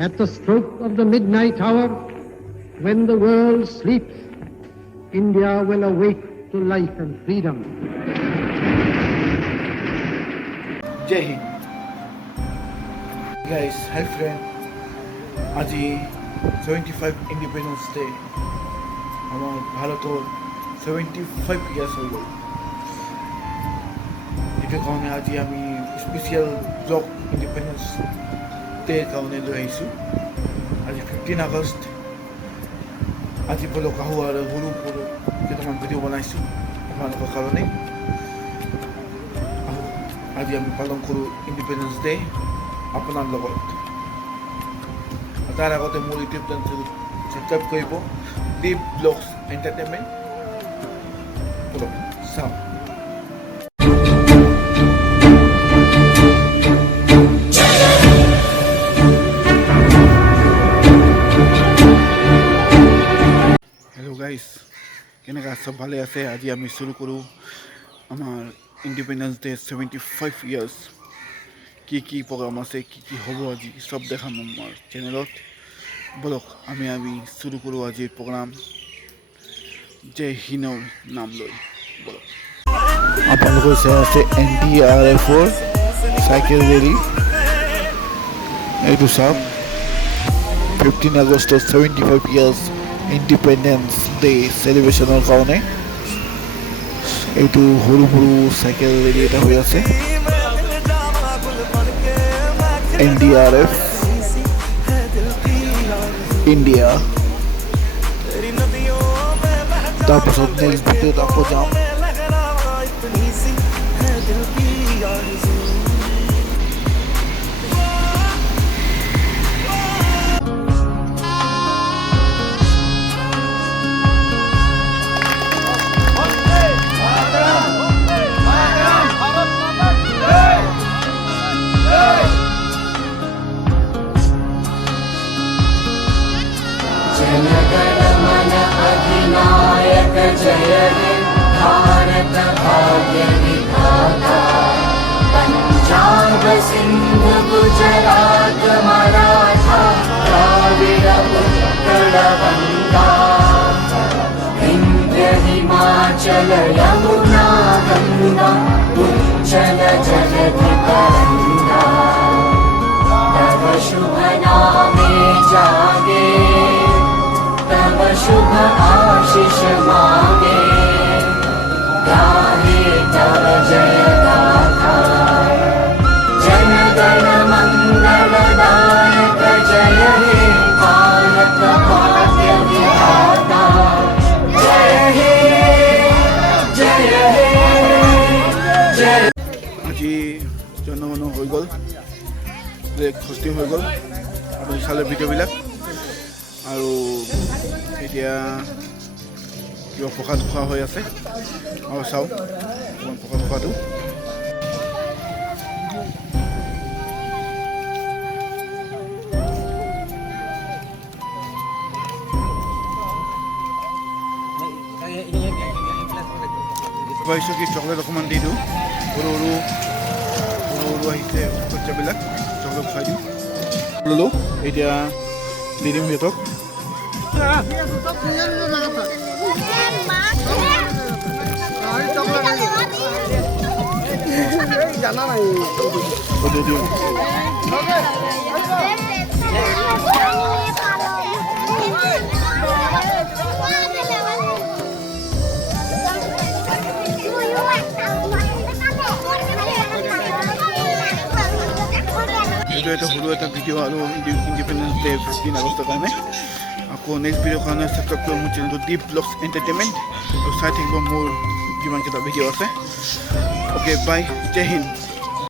At the stroke of the midnight hour, when the world sleeps, India will awake to life and freedom. Jai Hind. Guys, hi friend. আজি 75 independence day আমার ভারতের 75 years হয়ে গেল এটা কারণে আজি আমি স্পেশাল ব্লগ ইন্ডিপেন্ডেন্স ডেৰ কাৰণে লৈ আহিছোঁ আজি 15 আগষ্ট আজি ব্লগ আহোঁ আৰু সৰু সৰু কেইটামান ভিডিঅ' বনাইছোঁ আপোনালোকৰ কাৰণে আজি আমি পালন কৰোঁ ইন্ডিপেন্ডেন্স ডে আপোনাৰ লগত তাৰ আগতে মোৰ ইউটিউব চেনেলটো ছাবস্ক্ৰাইব কৰিব দীপ ব্লগছ এণ্টাৰটেইনমেণ্ট বলক চাওঁ হেল্ল' গাইজ কেনেকৈ চব ভালে আছে আজি আমি শুরু কৰোঁ আমাৰ ইন্ডিপেন্ডেন্স ডে 75 ইয়ার্স কি প্রোগ্রাম আছে কি হ'ব আজি সব দেখাম আমার চ্যানেলত বলক আমি শুরু কৰোঁ আজিৰ প্ৰোগ্ৰাম জয় হিন্দৰ নাম লৈ বলক আপোনালোকৰ চাই আছে NDRFৰ চাইকেল ৰেলী এইটো চাওক 15 আগষ্টত 75 ইয়াৰ্স ইন্ডিপেন্ডেন্স ডে সেলিব্ৰেশনেৰ কাৰণে এইটো সৰু সৰু চাইকেল ৰেলী এটা হৈ আছে NDRF ইণ্ডিয়া তাৰপাছত নেক্সট ভিডিঅ'ত আকৌ যাম अधिनायक जय हे भारत भाग्य विधाता पंजाब सिंध गुजरात मराठा द्राविड उत्कल गंगा विंध्य हिमाचल यमुना गंगा उच्चल जलधि तरंगा तव शुभ नामे जागे तव शुभ आशीष मांगे गाहे तव जय गाथा जन गण मंगल दायक जय हे भारत भाग्य विधाता जय हे जय हे जय আজি জন্মদিন হৈ গ'ল ষষ্ঠী হৈ গ'ল আপুনি চালে ভিডিঅ'বিলাক আৰু এতিয়া কিবা প্ৰসাদ খোৱা হৈ আছে আৰু চাওঁ প্ৰসাদ খোৱাটো ভাবিছোঁ কি চকলেট অকণমান দি দিওঁ সৰু সৰু আহিছে বাচ্চাবিলাক চকলেট খুৱাই দিওঁ ল'লোঁ এতিয়া দি দিম সিহঁতক জানা নাই এইটো এটা সৰু এটা ভিডিঅ' আৰু ইণ্ডিপেণ্ডেন্স ডে 15 আগষ্টৰ কাৰণে আকৌ নেক্সট ভিডিঅ'ৰ কাৰণে ছাবস্ক্ৰাইব কৰিব মোৰ চেনেলটো দীপ ব্লগছ এণ্টাৰটেইনমেণ্ট আৰু চাই থাকিব মোৰ যিমানকেইটা ভিডিঅ' আছে অ'কে বাই জয় হিন্দ